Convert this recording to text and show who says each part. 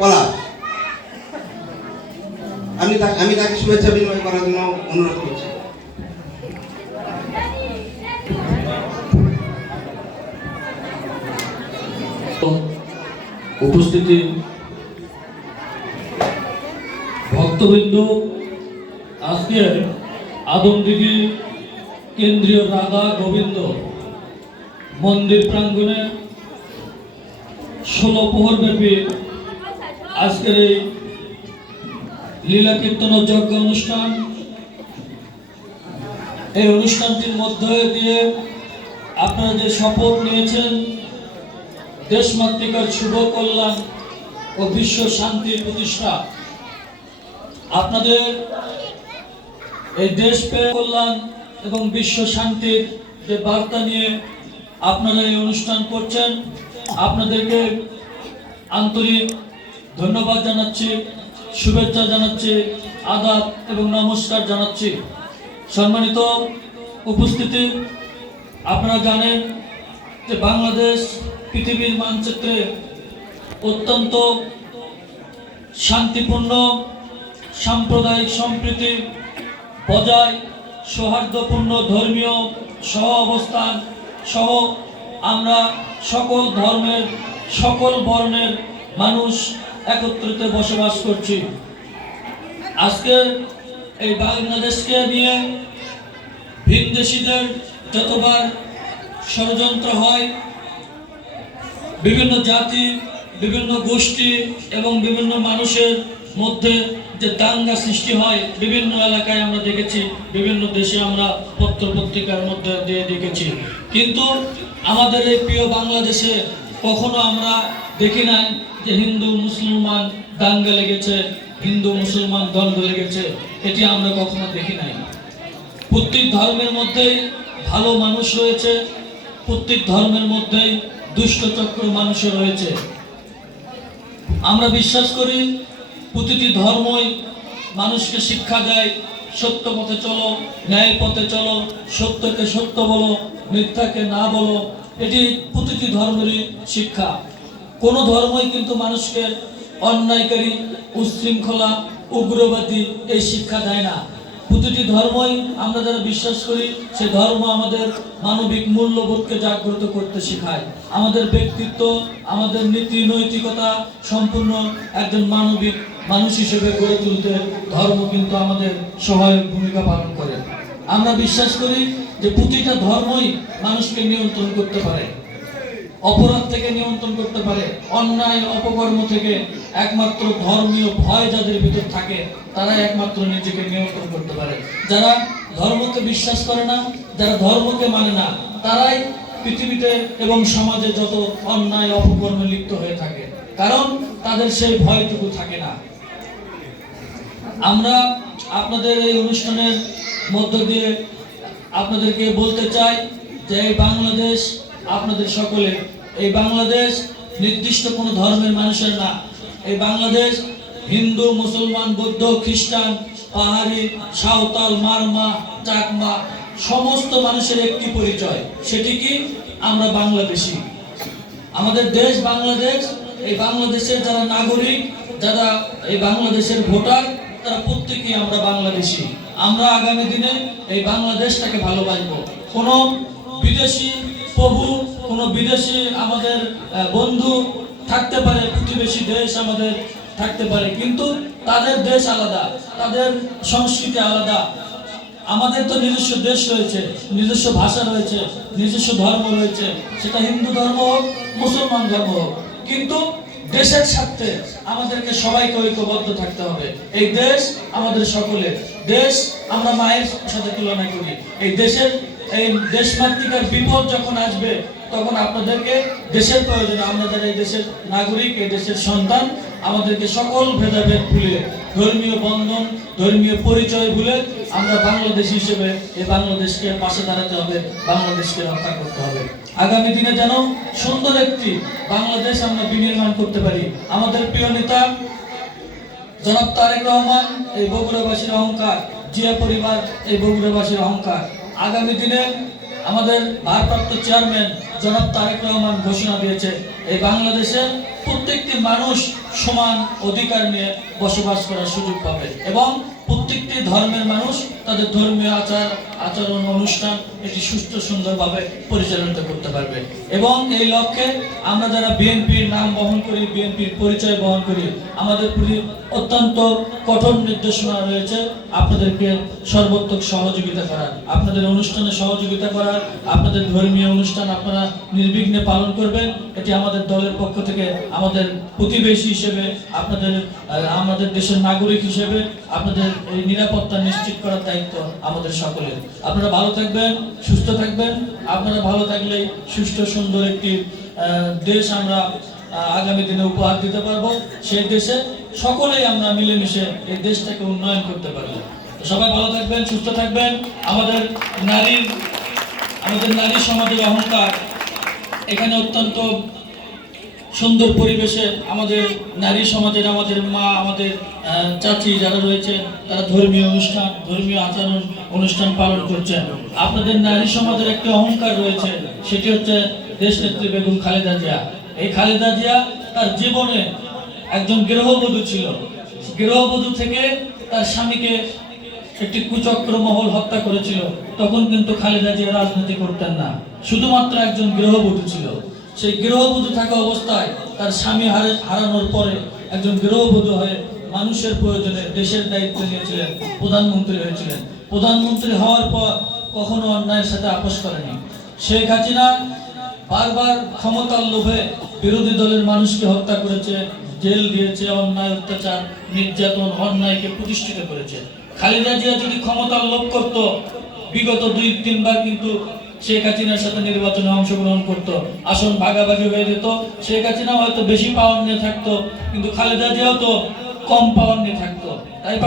Speaker 1: পলাশ আমি আমি তাকে শুভেচ্ছা বিনিময় করার জন্য অনুরোধ করছি।
Speaker 2: উপস্থিতি। ভক্তবৃন্দ আজকে আদমদিঘি কেন্দ্রীয় রাধা গোবিন্দ মন্দির প্রাঙ্গণে ষোলো প্রহর ব্যাপী আজকের এই লীলা কীর্তন ও যজ্ঞ অনুষ্ঠান, এই অনুষ্ঠানটির মধ্যে দিয়ে আপনারা যে শপথ নিয়েছেন, দেশমাতৃকার শুভ কল্যাণ ও বিশ্ব শান্তির প্রতিষ্ঠা, আপনাদের এই দেশ কল্যাণ এবং বিশ্ব শান্তির যে বার্তা নিয়ে আপনারা এই অনুষ্ঠান করছেন, আপনাদেরকে আন্তরিক ধন্যবাদ জানাচ্ছি, শুভেচ্ছা জানাচ্ছি, আদাব এবং নমস্কার জানাচ্ছি। সম্মানিত উপস্থিতি, আপনারা জানেন যে বাংলাদেশ পৃথিবীর মানচিত্রে অত্যন্ত শান্তিপূর্ণ, সাম্প্রদায়িক সম্প্রীতি, বজায়, সৌহার্দ্যপূর্ণ, ধর্মীয় সহ অবস্থান সহ আমরা সকল ধর্মের, সকল বর্ণের মানুষ একত্রিত বসবাস করছি। আজকে এই বাংলাদেশকে নিয়ে ভিনদেশিদের যতবার ষড়যন্ত্র হয়, বিভিন্ন জাতি, বিভিন্ন গোষ্ঠী এবং বিভিন্ন মানুষের মধ্যে যে দাঙ্গা সৃষ্টি হয়, বিভিন্ন এলাকায় আমরা দেখেছি, বিভিন্ন দেশে আমরা পত্র পত্রিকার মধ্যে দিয়ে দেখেছি। কিন্তু আমাদের এই প্রিয় বাংলাদেশে কখনো আমরা দেখি নাই যে হিন্দু, মুসলমান দাঙ্গা লেগেছে, হিন্দু, মুসলমান দ্বন্দ্ব লেগেছে। এটি আমরা কখনো দেখি নাই। প্রত্যেক ধর্মের মধ্যেই ভালো মানুষ রয়েছে, প্রত্যেক ধর্মের মধ্যেই দুষ্ট চক্র মানুষও রয়েছে। আমরা বিশ্বাস করি, প্রতিটি ধর্মই মানুষকে শিক্ষা দেয়, সত্য পথে চলো, ন্যায় পথে চলো, সত্যকে সত্য বলো, মিথ্যাকে না বলো এটি প্রতিটি ধর্মেরই শিক্ষা। কোনো ধর্মই কিন্তু মানুষকে অন্যায়কারী, উশৃঙ্খলা, উগ্রবাদী এই শিক্ষা দেয় না। প্রতিটি ধর্মই আমরা যারা বিশ্বাস করি, সে ধর্ম আমাদের মানবিক মূল্যবোধকে জাগ্রত করতে শেখায়। আমাদের ব্যক্তিত্ব, আমাদের নীতি, নৈতিকতা সম্পূর্ণ একজন মানবিক মানুষ হিসেবে গড়ে তুলতে ধর্ম কিন্তু আমাদের সহায়ক ভূমিকা পালন করে। আমরা বিশ্বাস করি যে প্রতিটা ধর্মই মানুষকে নিয়ন্ত্রণ করতে পারে, অপরাধ থেকে নিয়ন্ত্রণ করতে পারে, অন্যায়, অপকর্ম থেকে একমাত্র ধর্মীয় ভয় যাদের ভিতর থাকে, তারাই একমাত্র নিজেকে নিয়ন্ত্রণ করতে পারে। যারা ধর্মকে বিশ্বাস করে না, যারা ধর্মকে মানে না, তারাই পৃথিবীতে এবং সমাজে যত অন্যায়, অপকর্মে লিপ্ত হয়ে থাকে, কারণ তাদের সেই ভয়টুকু থাকে না। আমরা আপনাদের এই অনুষ্ঠানের মধ্য দিয়ে আপনাদেরকে বলতে চাই যে এই বাংলাদেশ আপনাদের সকলের, এই বাংলাদেশ নির্দিষ্ট কোনো ধর্মের মানুষের না। এই বাংলাদেশ হিন্দু, মুসলমান, বৌদ্ধ, খ্রিস্টান, পাহাড়ি, সাঁওতাল, মারমা, চাকমা, সমস্ত মানুষের একটি পরিচয়, সেটি কি? আমরা বাংলাদেশি। আমাদের দেশ বাংলাদেশ, এই বাংলাদেশের যারা নাগরিক, যারা এই বাংলাদেশের ভোটার, তারা প্রত্যেকেই আমরা বাংলাদেশি। আমরা আগামী দিনে এই বাংলাদেশটাকে ভালোবাসবো। কোনো বিদেশি প্রভু, কোনো বিদেশি আমাদের বন্ধু থাকতে পারে, প্রতিবেশী দেশ আমাদের থাকতে পারে, কিন্তু তাদের দেশ আলাদা, তাদের সংস্কৃতি আলাদা। আমাদের তো নিজস্ব দেশ রয়েছে, নিজস্ব ভাষা রয়েছে, নিজস্ব ধর্ম রয়েছে, সেটা হিন্দু ধর্ম হোক, মুসলমান ধর্ম হোক। কিন্তু দেশের স্বার্থে আমাদেরকে সবাইকে ঐক্যবদ্ধ থাকতে হবে। এই দেশ আমাদের সকলের। দেশ আমরা মায়ের সাথে তুলনা করি। এই দেশের, এই দেশমাতৃকার বিপদ যখন আসবে, তখন আপনাদেরকে দেশের প্রয়োজন। আমরা যারা এই দেশের নাগরিক, এই দেশের সন্তান আমাদেরকে সকল ভেদাভেদ ভুলে ধর্মীয় বন্ধন, ধর্মীয় পরিচয় ভুলে আমরা বাংলাদেশ হিসেবে এই বাংলাদেশকে পাশে দাঁড়াতে হবে, বাংলাদেশকে রক্ষা করতে হবে। আগামী দিনে যেন সুন্দর একটি বাংলাদেশ আমরা বিনির্মাণ করতে পারি। আমাদের প্রিয় নেতা জনাব তারেক রহমান, এই বগুড়াবাসীর অহংকার। জিয়া পরিবার, এই বগুড়াবাসীর অহংকার। আগামী দিনে আমাদের ভারপ্রাপ্ত চেয়ারম্যান জনাব তারেক রহমান ঘোষণা দিয়েছে, এই বাংলাদেশে প্রত্যেকটি মানুষ সমান অধিকার নিয়ে বসবাস করার সুযোগ পাবে এবং প্রত্যেকটি ধর্মের মানুষ তাদের ধর্মীয় আচার, আচরণ, অনুষ্ঠান এটি সুষ্ঠু, সুন্দরভাবে পরিচালিত করতে পারবে। এবং এই লক্ষ্যে আমরা যারা বিএনপির নাম বহন করি, বিএনপির পরিচয় বহন করি, আমাদের অত্যন্ত কঠোর নির্দেশনা রয়েছে। আপনাদেরকে সর্বোত্তক সহযোগিতা করার, আপনাদের অনুষ্ঠানে সহযোগিতা করার, আপনাদের ধর্মীয় অনুষ্ঠান আপনারা নির্বিঘ্নে পালন করবেন। এটি আমাদের দলের পক্ষ থেকে আমাদের প্রতিবেশী হিসেবে, আপনাদের আমাদের দেশের নাগরিক হিসেবে, আপনাদের এই নিরাপত্তা নিশ্চিত করার দায়িত্ব আমাদের সকলের। আপনারা ভালো থাকবেন, সুস্থ থাকবেন। আপনারা ভালো থাকলেই সুস্থ, সুন্দর একটি দেশ আমরা আগামী দিনে উপহার দিতে পারব। সেই দেশে সকলেই আমরা মিলেমিশে এই দেশটাকে উন্নয়ন করতে পারব। সবাই ভালো থাকবেন, সুস্থ থাকবেন। আমাদের নারীর, আমাদের নারী সমাজের অহংকার এখানে অত্যন্ত সুন্দর পরিবেশে আমাদের নারী সমাজের, আমাদের মা, আমাদের চাচি যারা রয়েছেন, তারা ধর্মীয় অনুষ্ঠান, ধর্মীয় আচার অনুষ্ঠান পালন করছেন। আপনাদের নারী সমাজের একটি অহংকার রয়েছে, সেটি হচ্ছে দেশ নেত্রী বেগম খালেদা জিয়া। এই খালেদা জিয়া তার জীবনে একজন গৃহবধূ ছিল। গৃহবধূ থেকে তার স্বামীকে একটি কুচক্র মহল হত্যা করেছিল। তখন কিন্তু খালেদা জিয়া রাজনীতি করতেন না। শুধুমাত্র একজন গৃহবধূ ছিল। সেই গৃহবধূ থাকা অবস্থায় তার স্বামী হারে- হারানোর পরে একজন গৃহবধূ হয়ে মানুষের প্রয়োজনে দেশের দায়িত্ব নিয়েছিলেন, প্রধানমন্ত্রী হয়েছিলেন। প্রধানমন্ত্রী হওয়ার পর কখনো অন্যায়ের সাথে আপোষ করেনি। শেখ হাসিনা বারবার ক্ষমতার লোভে বিরোধী দলের মানুষকে হত্যা করেছে, জেল দিয়েছে, অন্যায় অত্যাচার, নির্যাতন, অন্যায়কে প্রতিষ্ঠিত করেছে। খালেদা জিয়া যদি ক্ষমতার লোভ করত, বিগত দুই, তিনবার কিন্তু শেখ হাসিনার সাথে নির্বাচনে অংশগ্রহণ করত। আসন ভাগাভাগি হয়ে যেত। শেখ হাসিনা হয়তো বেশি পাওয়ার নিয়ে থাকতো, কিন্তু খালেদা জিয়াও তো কম পাওয়ার নিয়ে থাকতো।